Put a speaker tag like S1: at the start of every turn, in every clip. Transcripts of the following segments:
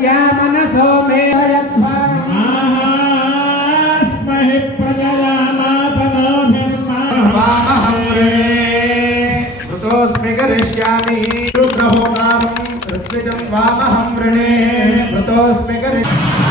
S1: मत्या मनसो मे स्महि प्रजयामापनोभिर्माहम्रे करिष्यामि शुभ्रहो नामं ऋत्विजं वामहं वृणे ऋतोऽस्मि
S2: करिष्यामि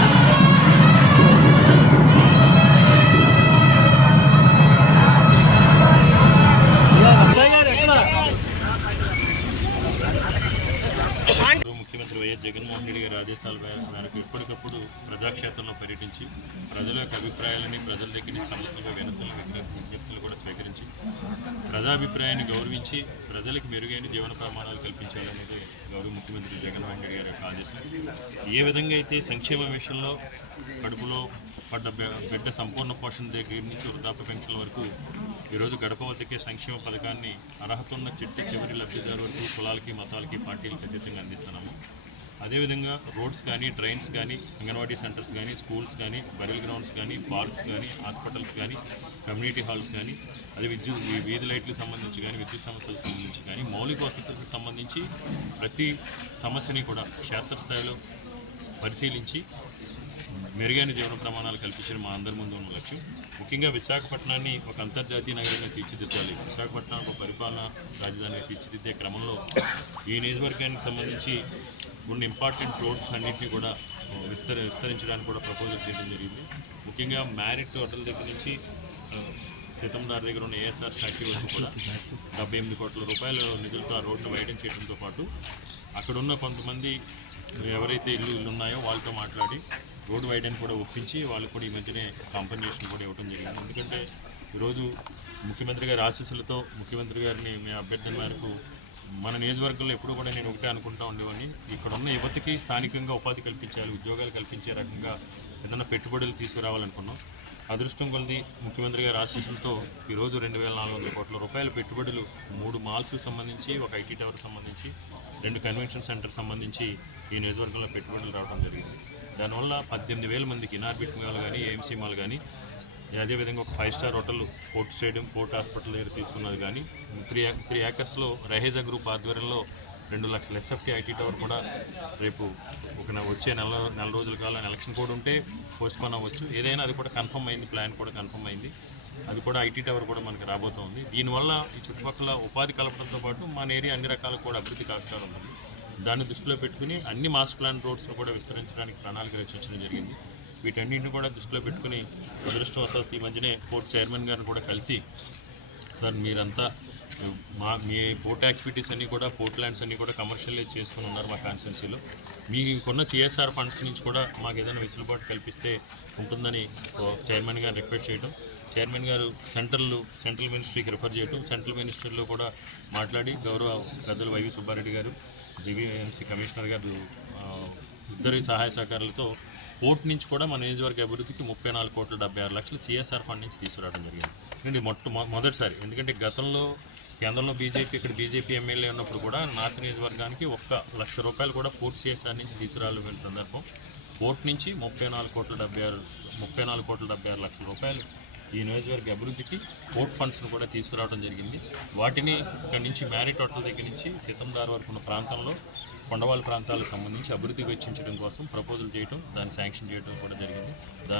S2: ముఖ్యమంత్రి వైఎస్ జగన్మోహన్ రెడ్డి గారి ఆదేశాల మేరకు ఎప్పటికప్పుడు ప్రజాక్షేత్రంలో పర్యటించి ప్రజల యొక్క అభిప్రాయాలని ప్రజల దగ్గర నుంచి సమస్యలుగా వినతులు విజ్ఞప్తులు కూడా స్వీకరించి ప్రజాభిప్రాయాన్ని గౌరవించి ప్రజలకు మెరుగైన జీవన ప్రమాణాలు కల్పించాలనేది గౌరవ ముఖ్యమంత్రి జగన్ రెడ్డి గారి యొక్క ఆదేశం. ఏ విధంగా అయితే సంక్షేమ విషయంలో కడుపులో పడ్డ బిడ్డ సంపూర్ణ పోషణ దగ్గర నుంచి వృద్ధాప్య పెన్షన్ వరకు ఈరోజు గడప వద్దకే సంక్షేమ పథకాన్ని అర్హత ఉన్న చిట్టి చివరి లబ్ధిదారు వరకు కులాలకి మతాలకి పార్టీలకు అతీతంగా అందిస్తున్నాము. అదేవిధంగా రోడ్స్ కానీ ట్రైన్స్ కానీ అంగన్వాడీ సెంటర్స్ కానీ స్కూల్స్ కానీ బరిల్ గ్రౌండ్స్ కానీ పార్క్స్ కానీ హాస్పిటల్స్ కానీ కమ్యూనిటీ హాల్స్ కానీ అదే విద్యుత్ వీధి లైట్లకు సంబంధించి కానీ విద్యుత్ సమస్యలకు సంబంధించి కానీ మౌలిక వసతులకు సంబంధించి ప్రతి సమస్యని కూడా క్షేత్రస్థాయిలో పరిశీలించి మెరుగైన జీవన ప్రమాణాలు కల్పించడం మా అందరి ముందు ఉన్న లక్ష్యం. ముఖ్యంగా విశాఖపట్నాన్ని ఒక అంతర్జాతీయ నగరంగా తీర్చిదిద్దాలి. విశాఖపట్నం ఒక పరిపాలన రాజధానిగా తీర్చిదిద్దే క్రమంలో ఈ నియోజకవర్గానికి సంబంధించి ఉన్న ఇంపార్టెంట్ రోడ్స్ అన్నింటినీ కూడా విస్తర విస్తరించడానికి కూడా ప్రపోజల్ చేయడం జరిగింది. ముఖ్యంగా మ్యారిట్ హోటల్ దగ్గర నుంచి ఆ, సీతందార్ దగ్గర ఉన్న ఏఎస్ఆర్ స్టాచ్యూ వరకు కూడా డెబ్బై ఎనిమిది కోట్ల రూపాయల నిధులతో ఆ రోడ్ను వైడెన్ చేయడంతో పాటు అక్కడున్న కొంతమంది ఎవరైతే ఇల్లు ఇల్లు ఉన్నాయో వాళ్ళతో మాట్లాడి రోడ్ వైడెన్ కూడా ఒప్పించి వాళ్ళకు కూడా ఈ మధ్యనే కాంపెన్సేషన్ కూడా ఇవ్వడం జరిగింది. ఎందుకంటే ఈరోజు ముఖ్యమంత్రి గారి ఆశీస్సులతో ముఖ్యమంత్రి గారిని మీ అభ్యర్థన మేరకు మన నియోజకవర్గంలో ఎప్పుడు కూడా నేను ఒకటే అనుకుంటా ఉండేవాడిని. ఇక్కడ ఉన్న యువతకి స్థానికంగా ఉపాధి కల్పించాలి ఉద్యోగాలు కల్పించే రకంగా ఏదైనా పెట్టుబడులు తీసుకురావాలనుకున్నాం. అదృష్టం కొలది ముఖ్యమంత్రి గారి ఆశీస్సులతో ఈరోజు రెండు వేల నాలుగు వందల కోట్ల రూపాయల పెట్టుబడులు మూడు మాల్స్ సంబంధించి ఒక ఐటీ టవర్ సంబంధించి రెండు కన్వెన్షన్ సెంటర్ సంబంధించి ఈ నియోజకవర్గంలో పెట్టుబడులు రావడం జరిగింది. దానివల్ల పద్దెనిమిది వేల మందికి ఇనార్బిట్ మాల్ కానీ ఏఎంసీ మాల్ కానీ అదేవిధంగా ఒక five star hotel port stadium port hospital దగ్గర తీసుకున్నది కానీ త్రీ త్రీ ఏకర్స్లో రహేజా గ్రూప్ ఆధ్వర్యంలో రెండు లక్షల ఎస్ఎఫ్టీ ఐటీ టవర్ కూడా రేపు ఒక వచ్చే నెల నెల రోజుల కాలం ఎలక్షన్ కోడ్ ఉంటే పోస్ట్ పోన్ అవ్వచ్చు. ఏదైనా అది కూడా కన్ఫర్మ్ అయింది ప్లాన్ కూడా కన్ఫర్మ్ అయింది. అది కూడా ఐటీ టవర్ కూడా మనకి రాబోతోంది. దీనివల్ల ఈ చుట్టుపక్కల ఉపాధి కలపడంతో పాటు మన ఏరియా అన్ని రకాల కూడా అభివృద్ధి ఆస్కారం ఉంది. దాన్ని దృష్టిలో పెట్టుకుని అన్ని మాస్టర్ ప్లాన్ రోడ్స్ను కూడా విస్తరించడానికి ప్రణాళిక రచించడం జరిగింది. వీటన్నింటిని కూడా దృష్టిలో పెట్టుకుని అదృష్టవశాత్తు ఈ మధ్యనే పోర్ట్ చైర్మన్ గారిని కూడా కలిసి సార్ మీరంతా మా మీ పోర్ట్ యాక్టివిటీస్ అన్నీ కూడా పోర్ట్ ల్యాండ్స్ అన్నీ కూడా కమర్షియలైజ్ చేసుకుని ఉన్నారు మా కాన్స్టెన్సీలో మీకున్న సిఎస్ఆర్ ఫండ్స్ నుంచి కూడా మాకు ఏదైనా వెసులుబాటు కల్పిస్తే ఉంటుందని చైర్మన్ గారు రిక్వెస్ట్ చేయడం చైర్మన్ గారు సెంట్రల్ సెంట్రల్ మినిస్ట్రీకి రిఫర్ చేయడం సెంట్రల్ మినిస్టర్లో కూడా మాట్లాడి గౌరవ పెద్దలు వైవి సుబ్బారెడ్డి గారు జీవీఎంసీ కమిషనర్ గారు ఇద్దరి సహాయ సహకారాలతో పోర్ట్ నుంచి కూడా మన నియోజకవర్గ అభివృద్ధికి ముప్పై నాలుగు కోట్ల డెబ్బై ఆరు లక్షలు సిఎస్ఆర్ ఫండ్ నుంచి తీసుకురావడం జరిగింది. ఎందుకంటే మొట్ట మొదటిసారి. ఎందుకంటే గతంలో కేంద్రంలో బీజేపీ ఇక్కడ బీజేపీ ఎమ్మెల్యే ఉన్నప్పుడు కూడా నార్త్ నియోజకవర్గానికి ఒక్క లక్ష రూపాయలు కూడా పోర్ట్ సిఎస్ఆర్ నుంచి తీసుకురాలని సందర్భం. పోర్ట్ నుంచి ముప్పై నాలుగు కోట్ల డెబ్బై ఆరు ముప్పై నాలుగు కోట్ల డెబ్బై ఆరు లక్షల రూపాయలు ఈ నియోజకవర్గ అభివృద్ధికి పోర్ట్ ఫండ్స్ను కూడా తీసుకురావడం జరిగింది. వాటిని ఇక్కడి నుంచి మ్యారిట్ హోటల్ దగ్గర నుంచి సీతందార్ వరకు ఉన్న ప్రాంతంలో కొండవాళ్ళ ప్రాంతాలకు సంబంధించి అభివృద్ధి వెచ్చించడం కోసం ప్రపోజల్ చేయడం దాన్ని శాంక్షన్ చేయడం కూడా జరిగింది. దా